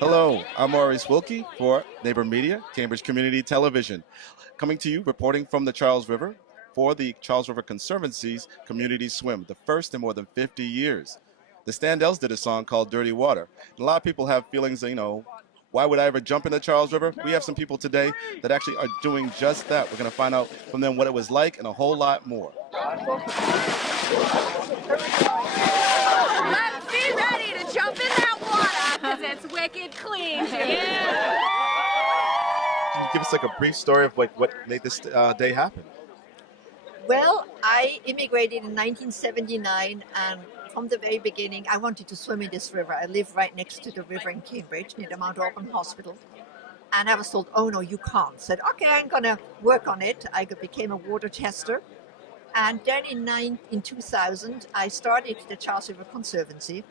Hello, I'm Maurice Wilkey for Neighbor Media, Cambridge Community Television, coming to you reporting from the Charles River for the Charles River Conservancy's Community Swim, the first in more than 50 years. The Standells did a song called Dirty Water. And a lot of people have feelings, why would I ever jump in the Charles River? We have some people today that actually are doing just that. We're going to find out from them what it was like and a whole lot more. Let's be ready to jump in that water because it's wicked clean. Yeah. Can you give us like a brief story of what made this day happen? Well, I immigrated in 1979, and from the very beginning, I wanted to swim in this river. I live right next to the river in Cambridge, near the Mount Auburn Hospital. And I was told, oh, no, you can't. I said, okay, I'm going to work on it. I became a water tester. And then in 2000, I started the Charles River Conservancy.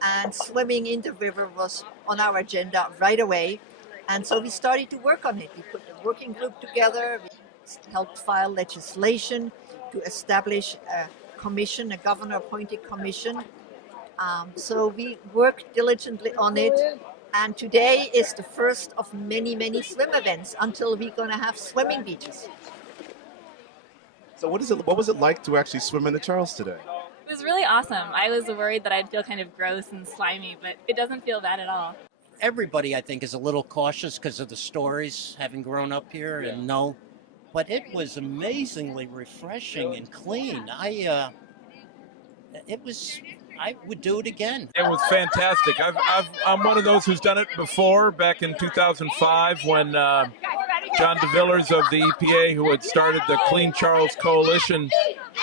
And swimming in the river was on our agenda right away. And so we started to work on it. We put a working group together. We helped file legislation to establish a commission, a governor-appointed commission. So we worked diligently on it. And today is the first of many, many swim events until we're going to have swimming beaches. So what was it like to actually swim in the Charles today? It was really awesome. I was worried that I'd feel kind of gross and slimy, but it doesn't feel bad at all. Everybody, I think, is a little cautious because of the stories, having grown up here and know. But it was amazingly refreshing and clean. I would do it again. It was fantastic. I'm one of those who's done it before, back in 2005 when John DeVillers of the EPA, who had started the Clean Charles Coalition,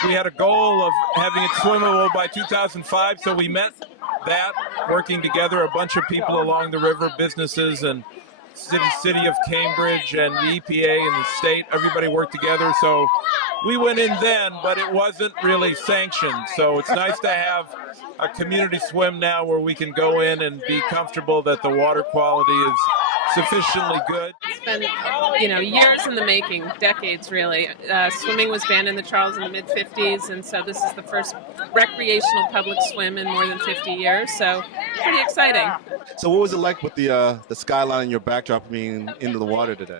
we had a goal of having it swimmable by 2005, so we met that, working together, a bunch of people along the river, businesses and city of Cambridge and the EPA and the state, everybody worked together. So we went in then, but it wasn't really sanctioned. So it's nice to have a community swim now where we can go in and be comfortable that the water quality is sufficiently good. It's been, years in the making, decades really. Swimming was banned in the Charles in the mid-50s, and so this is the first recreational public swim in more than 50 years, so pretty exciting. So what was it like with the skyline and your backdrop being into the water today?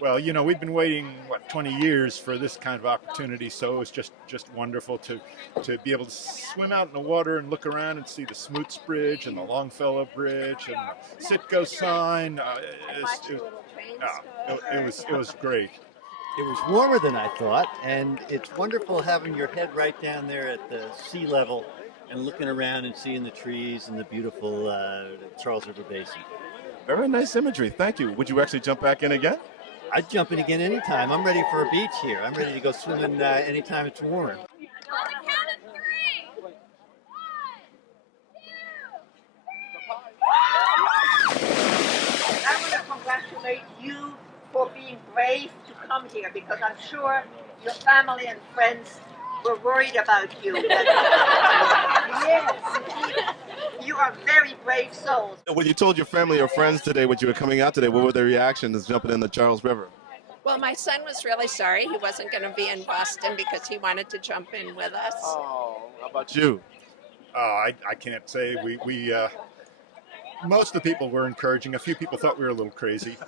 Well, we've been waiting, 20 years for this kind of opportunity, so it was just wonderful to be able to swim out in the water and look around and see the Smoots Bridge and the Longfellow Bridge and the Citgo sign. It was great. It was warmer than I thought, and it's wonderful having your head right down there at the sea level and looking around and seeing the trees and the beautiful Charles River Basin. Very nice imagery. Thank you. Would you actually jump back in again? I'd jump in again anytime. I'm ready for a beach here. I'm ready to go swimming anytime it's warm. On the count of 3. 1, 2. I want to congratulate you for being brave to come here, because I'm sure your family and friends were worried about you. Yes, you are very brave souls. When you told your family or friends today when you were coming out today, what were their reactions jumping in the Charles River? Well, my son was really sorry he wasn't going to be in Boston because he wanted to jump in with us. Oh, how about you? I can't say. Most of the people were encouraging. A few people thought we were a little crazy.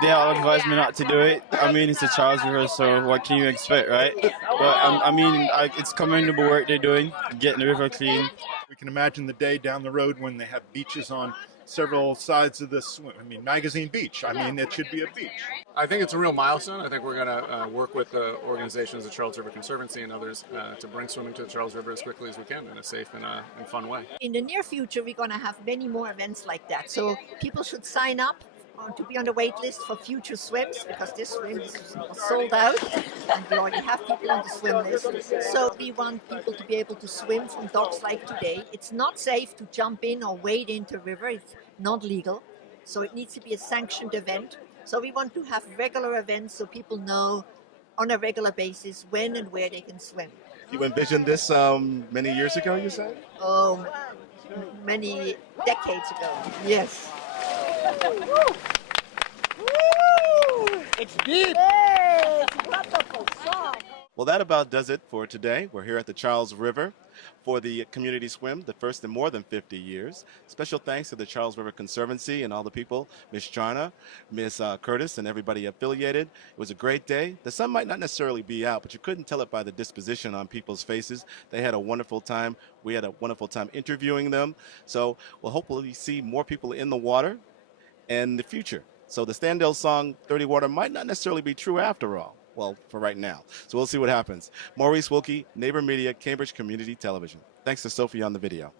They all advised me not to do it. I mean, it's the Charles River, so what can you expect, right? But it's commendable work they're doing, getting the river clean. We can imagine the day down the road when they have beaches on several sides of the swim. Magazine Beach. It should be a beach. I think it's a real milestone. I think we're going to work with the organizations, the Charles River Conservancy and others, to bring swimming to the Charles River as quickly as we can in a safe and fun way. In the near future, we're going to have many more events like that. So people should sign up to be on the wait list for future swims, because this swim is sold out and we already have people on the swim list. So we want people to be able to swim from docks like today. It's not safe to jump in or wade into the river. It's not legal. So it needs to be a sanctioned event. So we want to have regular events so people know on a regular basis when and where they can swim. You envisioned this many years ago, you said? Oh, many decades ago, yes. It's deep. Yes, wonderful song. Well, that about does it for today. We're here at the Charles River for the community swim, the first in more than 50 years. Special thanks to the Charles River Conservancy and all the people, Miss Jarna, Miss Curtis, and everybody affiliated. It was a great day. The sun might not necessarily be out, but you couldn't tell it by the disposition on people's faces. They had a wonderful time. We had a wonderful time interviewing them. So we'll hopefully see more people in the water in the future. So the Standell song, Dirty Water, might not necessarily be true after all. Well, for right now. So we'll see what happens. Maurice Wilkey, Neighbor Media, Cambridge Community Television. Thanks to Sophie on the video.